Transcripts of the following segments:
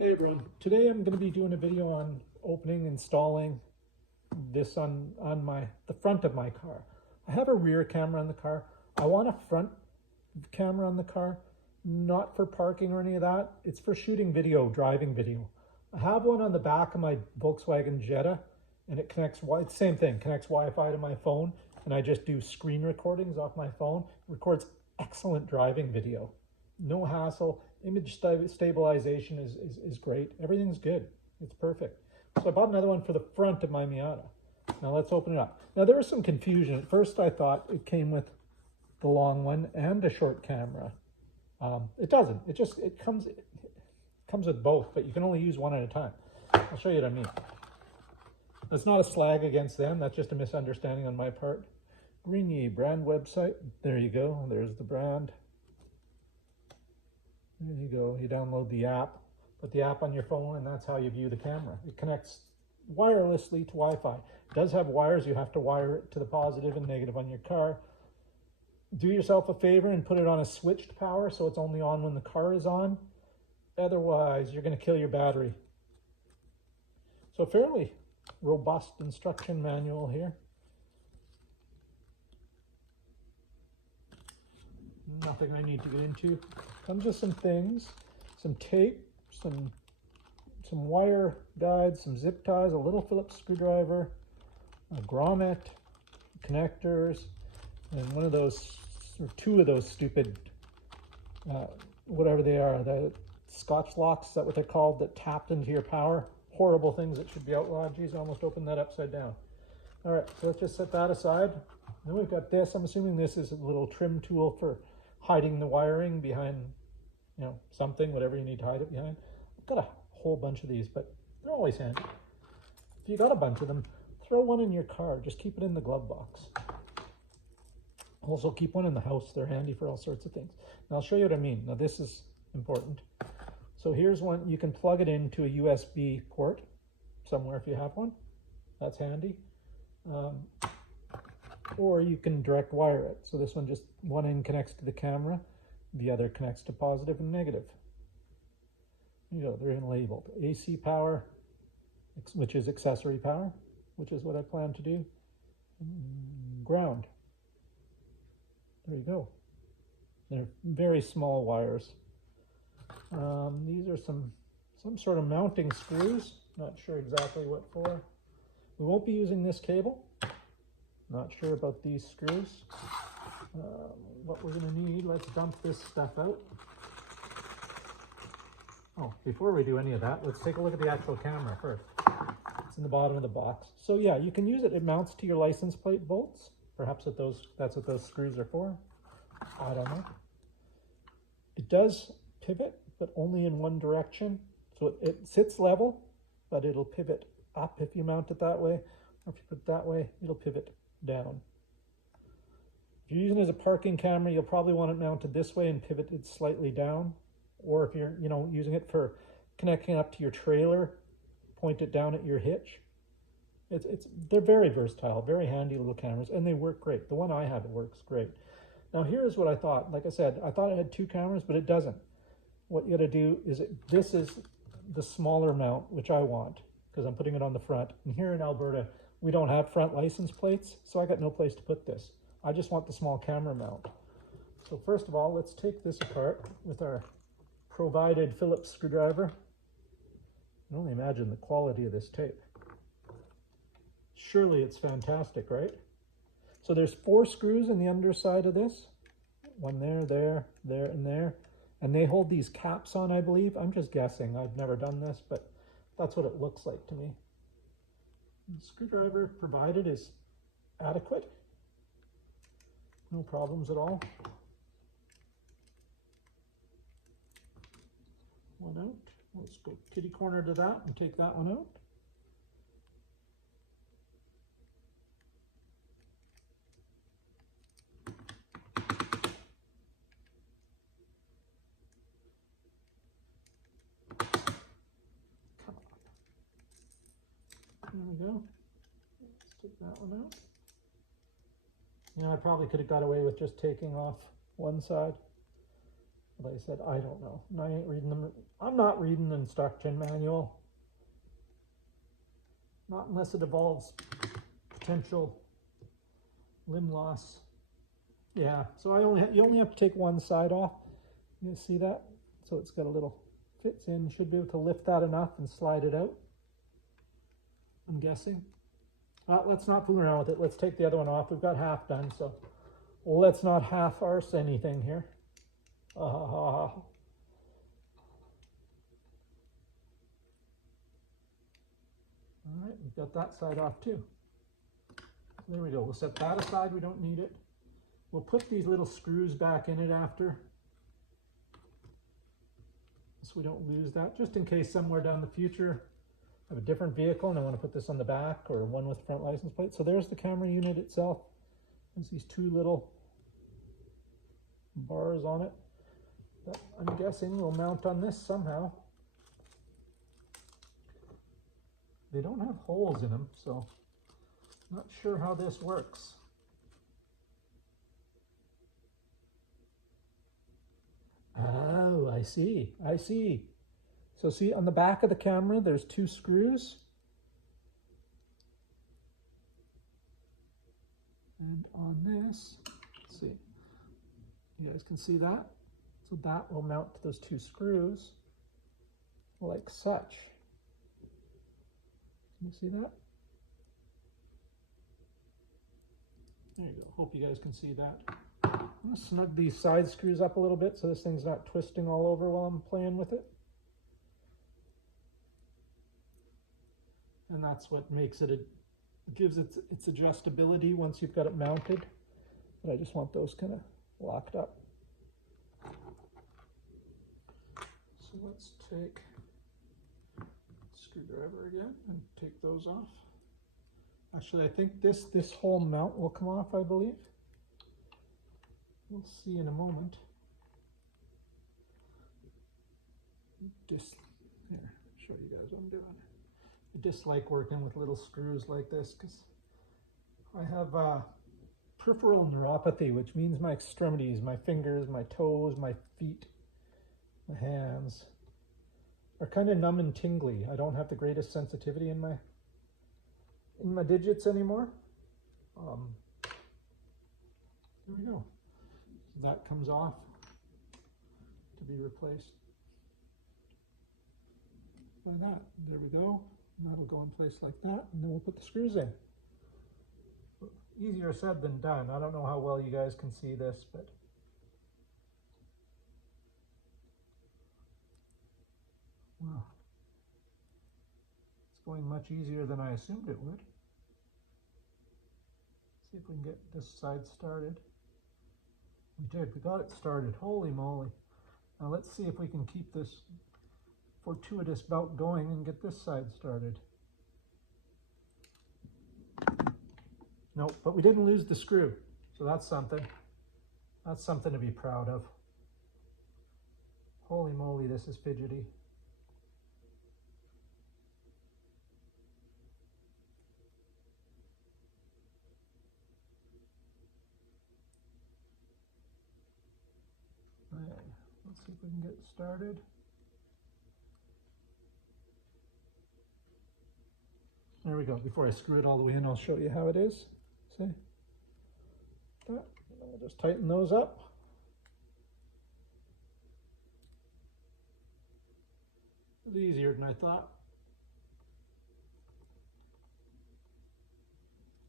Hey everyone, today I'm going to be doing a video on opening, installing this on the front of my car. I have a rear camera on the car. I want a front camera on the car, not for parking or any of that. It's for shooting video, driving video. I have one on the back of my Volkswagen Jetta, and it connects, it's the same thing, connects Wi-Fi to my phone, and I just do screen recordings off my phone. It records excellent driving video. No hassle. Image stabilization is great. Everything's good. It's perfect. So I bought another one for the front of my Miata. Now let's open it up. Now there was some confusion. At first I thought it came with the long one and a short camera. It doesn't. It comes with both, but you can only use one at a time. I'll show you what I mean. That's not a slag against them. That's just a misunderstanding on my part. Grenier brand website. There you go. There's the brand. There you go. You download the app, put the app on your phone, and that's how you view the camera. It connects wirelessly to Wi-Fi. It does have wires. You have to wire it to the positive and negative on your car. Do yourself a favor and put it on a switched power so it's only on when the car is on. Otherwise, you're going to kill your battery. So fairly robust instruction manual here. Nothing I need to get into. Comes with some things, some tape, some wire guides, some zip ties, a little Phillips screwdriver, a grommet, connectors, and one of those, or two of those stupid, whatever they are, the Scotch locks, is that what they're called, that tapped into your power? Horrible things that should be outlawed. Geez, I almost opened that upside down. All right, so let's just set that aside. Then we've got this. I'm assuming this is a little trim tool for hiding the wiring behind, something, whatever you need to hide it behind. I've got a whole bunch of these, but they're always handy. If you got a bunch of them, throw one in your car. Just keep it in the glove box. Also keep one in the house. They're handy for all sorts of things. Now I'll show you what I mean. Now this is important. So here's one. You can plug it into a USB port somewhere if you have one. That's handy. Or you can direct wire it. So this one, just one end connects to the camera, the other connects to positive and negative. You know, they're even labeled. AC power, which is accessory power, which is what I plan to do. Ground. There you go. They're very small wires. These are some sort of mounting screws. Not sure exactly what for. We won't be using this cable. Not sure about these screws. What we're going to need, let's dump this stuff out. Oh, before we do any of that, let's take a look at the actual camera first. It's in the bottom of the box. So yeah, you can use it. It mounts to your license plate bolts. Perhaps that's what those screws are for. I don't know. It does pivot, but only in one direction. So it sits level, but it'll pivot up if you mount it that way. Or if you put it that way, it'll pivot down. If you're using it as a parking camera, you'll probably want it mounted this way and pivoted slightly down. Or if you're, using it for connecting up to your trailer, point it down at your hitch. They're very versatile, very handy little cameras, and they work great. The one I have, it works great. Now here's what I thought. Like I said, I thought it had two cameras, but it doesn't. What you got to do is, this is the smaller mount, which I want, because I'm putting it on the front. And here in Alberta, we don't have front license plates, so I got no place to put this. I just want the small camera mount. So first of all, let's take this apart with our provided Phillips screwdriver. I can only imagine the quality of this tape. Surely it's fantastic, right? So there's 4 screws in the underside of this. One there, there, and there. And they hold these caps on, I believe. I'm just guessing. I've never done this, but that's what it looks like to me. The screwdriver provided is adequate. No problems at all. One out. Let's go kitty corner to that and take that one out. There we go. Let's take that one out. I probably could have got away with just taking off one side. But I said, I don't know. And I ain't reading them. I'm not reading the instruction manual. Not unless it involves potential limb loss. Yeah, so you only have to take one side off. You see that? So it's got a little fits in. Should be able to lift that enough and slide it out, I'm guessing. Let's not fool around with it. Let's take the other one off. We've got half done, so let's not half-arse anything here. All right, we've got that side off too. There we go. We'll set that aside. We don't need it. We'll put these little screws back in it after, so we don't lose that, just in case somewhere down the future I have a different vehicle and I want to put this on the back, or one with front license plate. So there's the camera unit itself. There's these two little bars on it that I'm guessing will mount on this somehow. They don't have holes in them, so not sure how this works. Oh, I see. I see. So see, on the back of the camera, there's two screws. And on this, let's see, you guys can see that? So that will mount to those two screws like such. Can you see that? There you go. Hope you guys can see that. I'm going to snug these side screws up a little bit so this thing's not twisting all over while I'm playing with it. And that's what makes it, gives it its adjustability once you've got it mounted. But I just want those kind of locked up. So let's take a screwdriver again and take those off. Actually, I think this whole mount will come off, I believe. We'll see in a moment. Here, show you guys what I'm doing. I dislike working with little screws like this because I have peripheral neuropathy, which means my extremities, my fingers, my toes, my feet, my hands are kind of numb and tingly. I don't have the greatest sensitivity in my digits anymore. There we go. So that comes off to be replaced by that. There we go. And that'll go in place like that, and then we'll put the screws in. Easier said than done. I don't know how well you guys can see this, but wow, it's going much easier than I assumed it would. See if we can get this side started. We did, we got it started. Holy moly. Now let's see if we can keep this fortuitous bout going and get this side started. Nope, but we didn't lose the screw, so that's something. That's something to be proud of. Holy moly, this is fidgety. Okay, let's see if we can get started. There we go. Before I screw it all the way in, I'll show you how it is. See? That. And we'll just tighten those up. It was easier than I thought.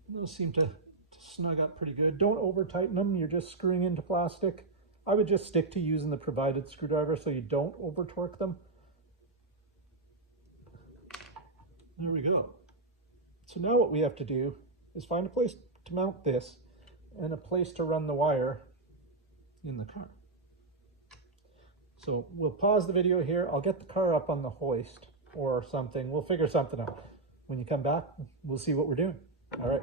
Those seem to snug up pretty good. Don't over tighten them. You're just screwing into plastic. I would just stick to using the provided screwdriver so you don't over torque them. There we go. So now what we have to do is find a place to mount this and a place to run the wire in the car. So we'll pause the video here. I'll get the car up on the hoist or something. We'll figure something out. When you come back, we'll see what we're doing. All right.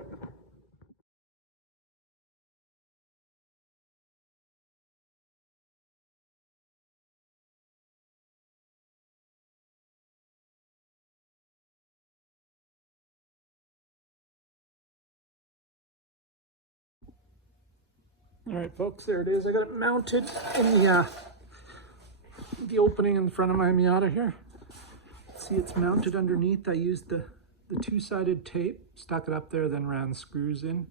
All right, folks, there it is. I got it mounted in the the opening in front of my Miata here. See, it's mounted underneath. I used the two-sided tape, stuck it up there, then ran screws in.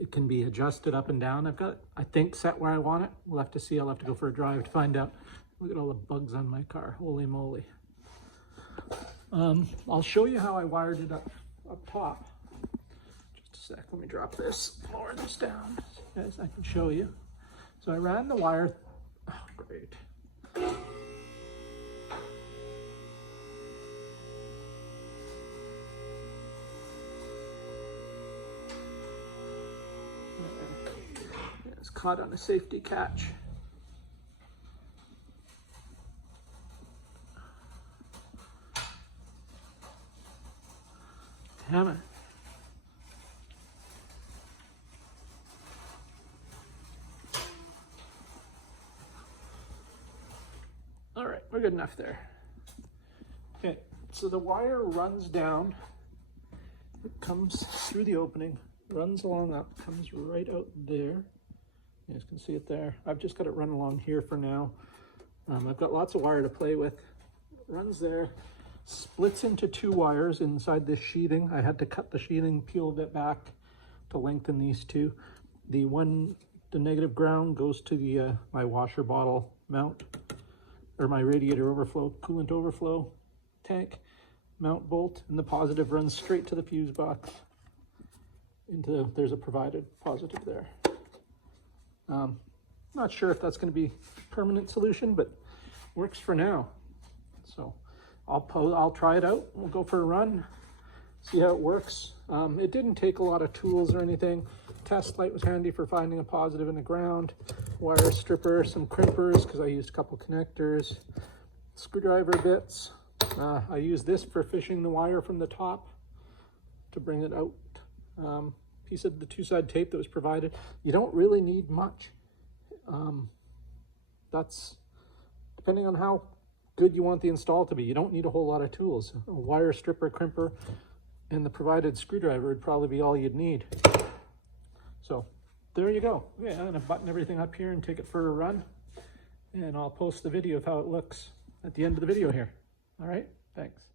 It can be adjusted up and down. I've got it, I think, set where I want it. We'll have to see. I'll have to go for a drive to find out. Look at all the bugs on my car. Holy moly. I'll show you how I wired it up top. Just a sec. Let me drop this, lower this down, so guys, I can show you. So I ran the wire. Oh, great. It's caught on a safety catch. Damn it. All right, we're good enough there. Okay, so the wire runs down, it comes through the opening, runs along up, comes right out there. You guys can see it there. I've just got it run along here for now. I've got lots of wire to play with. It runs there, splits into two wires inside this sheathing. I had to cut the sheathing, peel it back to lengthen these two. The negative ground goes to the my washer bottle mount, or my radiator overflow, coolant overflow tank mount bolt, and the positive runs straight to the fuse box. There's a provided positive there. Not sure if that's going to be a permanent solution, but works for now. So I'll try it out. We'll go for a run, see how it works. It didn't take a lot of tools or anything. Test light was handy for finding a positive in the ground. Wire stripper, some crimpers because I used a couple connectors, screwdriver bits. I used this for fishing the wire from the top to bring it out. Piece of the two-side tape that was provided. You don't really need much. That's depending on how good you want the install to be. You don't need a whole lot of tools. A wire stripper, crimper, and the provided screwdriver would probably be all you'd need. So there you go. Yeah, I'm gonna button everything up here and take it for a run, and I'll post the video of how it looks at the end of the video here. All right, thanks.